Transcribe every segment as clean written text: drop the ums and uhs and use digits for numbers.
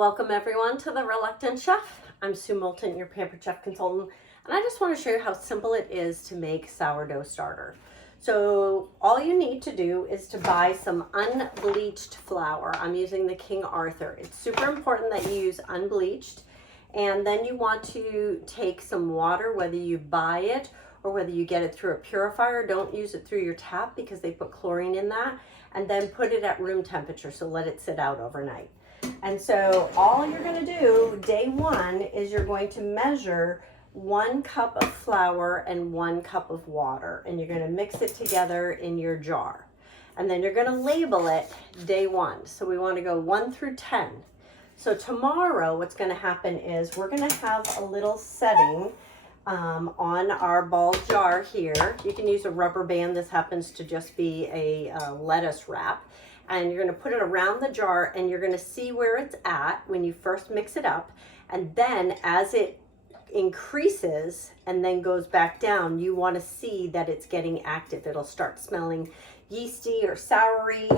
Welcome everyone to The Reluctant Chef. I'm Sue Moulton, your Pampered Chef consultant, and I just want to show you how simple it is to make sourdough starter. So all you need to do is to buy some unbleached flour. I'm using the King Arthur. It's super important that you use unbleached, and then you want to take some water, whether you buy it or whether you get it through a purifier. Don't use it through your tap because they put chlorine in that, and then put it at room temperature, so let it sit out overnight. And so all you're going to do day one is you're going to measure 1 cup of flour and 1 cup of water, and you're going to mix it together in your jar. And then you're going to label it day one. So we want to go 1 through 10. So tomorrow what's going to happen is we're going to have a little setting on our ball jar here. You can use a rubber band. This happens to just be a lettuce wrap. And you're going to put it around the jar, and you're going to see where it's at when you first mix it up. And then as it increases and then goes back down, you want to see that it's getting active. It'll start smelling yeasty or soury.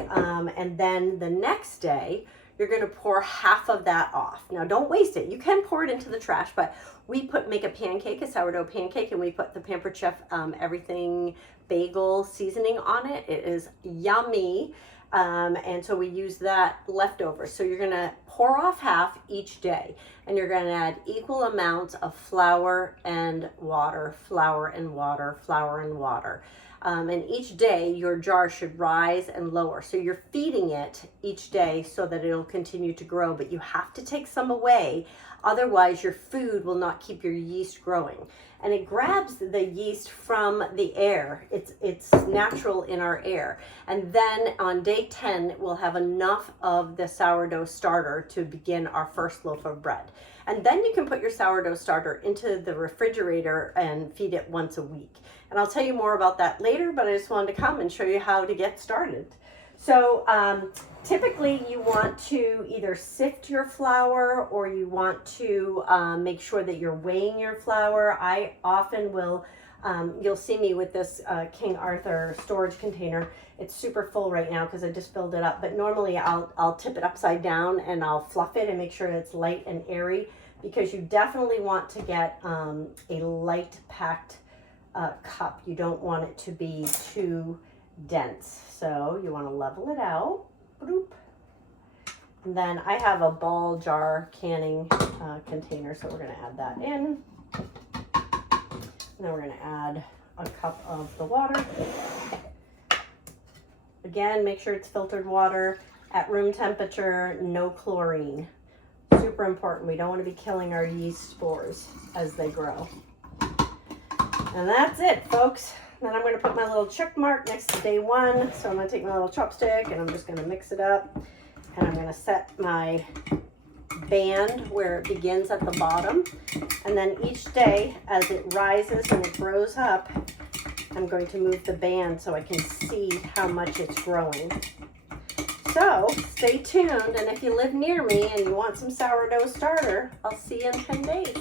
And then the next day, you're going to pour half of that off. Now, don't waste it. You can pour it into the trash, but we make a pancake, a sourdough pancake, and we put the Pampered Chef everything bagel seasoning on it. It is yummy. And so we use that leftover. So you're going to pour off half each day, and you're going to add equal amounts of flour and water, flour and water, flour and water. And each day your jar should rise and lower. So you're feeding it each day so that it'll continue to grow, but you have to take some away. Otherwise your food will not keep your yeast growing. And it grabs the yeast from the air. It's natural in our air. And then on day 10, we'll have enough of the sourdough starter to begin our first loaf of bread. And then you can put your sourdough starter into the refrigerator and feed it once a week. And I'll tell you more about that later, but I just wanted to come and show you how to get started. So typically you want to either sift your flour, or you want to make sure that you're weighing your flour. I often will, you'll see me with this King Arthur storage container. It's super full right now because I just filled it up, but normally I'll tip it upside down and I'll fluff it and make sure it's light and airy, because you definitely want to get a light packed cup. You don't want it to be too dense. So you want to level it out. Bloop. And then I have a ball jar canning container, so we're going to add that in. And then we're going to add a cup of the water. Again, make sure it's filtered water at room temperature, no chlorine. Super important. We don't want to be killing our yeast spores as they grow. And that's it, folks. Then I'm going to put my little check mark next to day one. So I'm going to take my little chopstick and I'm just going to mix it up. And I'm going to set my band where it begins at the bottom. And then each day, as it rises and it grows up, I'm going to move the band so I can see how much it's growing. So stay tuned. And if you live near me and you want some sourdough starter, I'll see you in 10 days.